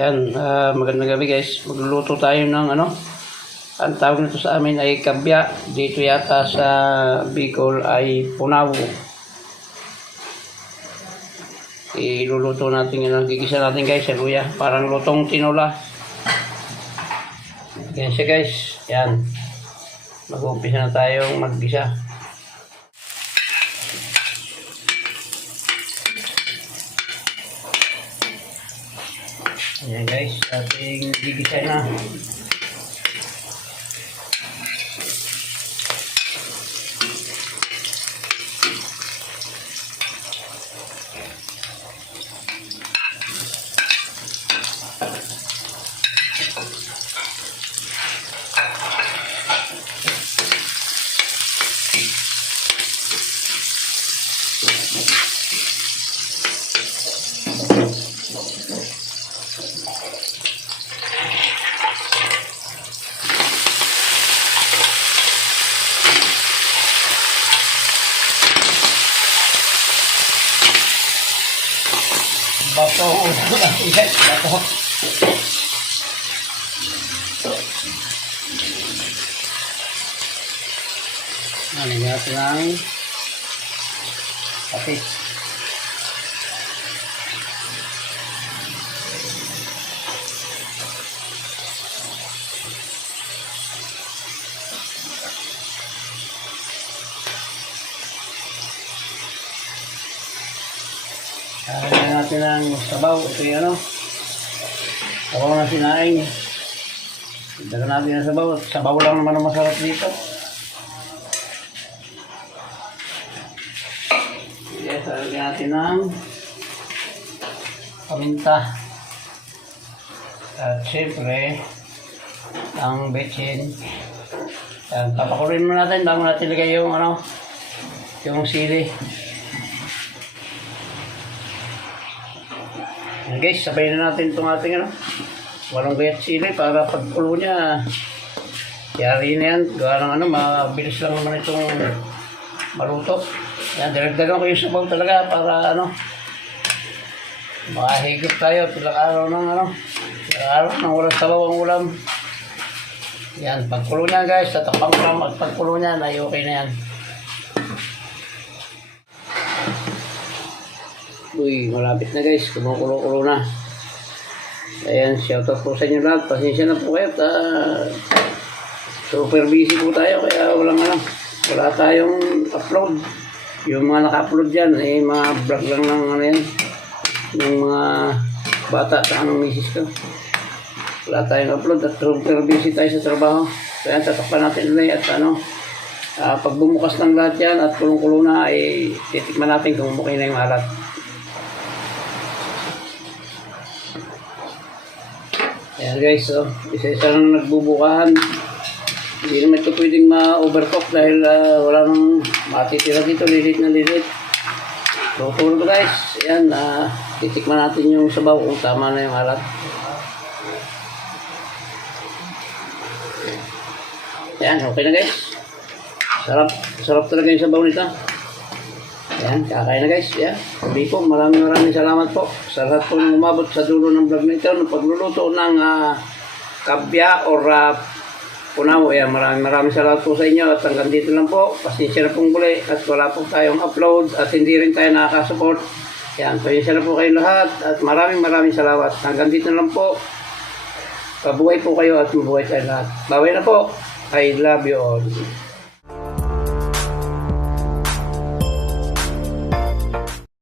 Yan, magandang gabi guys. Magluluto tayo ng ang tawag nito sa amin ay kabya. Dito yata sa Bicol ay punaw. Iluluto natin yun. Gigisa natin guys sa luya. Parang lutong tinola. Yan siya guys. Yan. Mag-umpisa na tayong maggisa. Ayan guys, ating gigisa na. Bato, yes, bato. Nalagyan natin ng patis. Lagyan natin ng sabaw. Ito yung sabaw na sinaing. Lagyan natin ng sabaw. Sabaw lang naman ang masarap dito. Yes, lagyan natin ng paminta. At siyempre, ang betchin. Yan, papakuloyin mo natin bago natin lagay yung yung sili. Guys, sabayin na natin itong ating walang gayat sili para pagkulo niya yari na yan. Gawa ng mabilis lang naman itong maluto. Yan, diragdagan ko yung sabaw talaga para makahigop tayo tilang araw ng tilang araw ng walang sabaw ang ulam. Yan, pagkulo niya guys, tatakpang ko lang pagkulo niya ay okay na yan. Uy, malapit na guys, kumukulo-kulo na. Ayan, shoutout po sa inyo lahat. Pasensya na po kayo. Super busy po tayo kaya wala tayong upload. Yung mga naka-upload dyan, mga vlog lang ng yan. Yung mga bata sa misis ko. Wala tayong upload at super busy tayo sa trabaho. Kaya tatakpan natin ulit at pag bumukas ng lahat yan at kulong-kulo na ay titikman natin kung okay na yung alat. Ayan guys, isa-isa lang nagbubukahan. Hindi naman ito pwedeng ma-overcook dahil wala nang matitira dito, lilit na lilit. So, tulog guys, ayan, titikman natin yung sabaw kung tama na yung alat. Ayan, okay na guys. Sarap talaga yung sabaw nito. Ayan, kakain na guys. Ayan, sabi po, maraming salamat po sa lahat po ng umabot sa dulo ng vlog na ito ng pagluluto ng kabya or punaw. Ayan, maraming salamat po sa inyo at hanggang dito lang po. Pasensya na pong muli at wala po tayong upload at hindi rin tayo nakakasupport. Ayan, pasensya na po kayong lahat at maraming salamat. Hanggang dito lang po. Pabuhay po kayo at mabuhay tayo lahat. Baway na po. I love you all.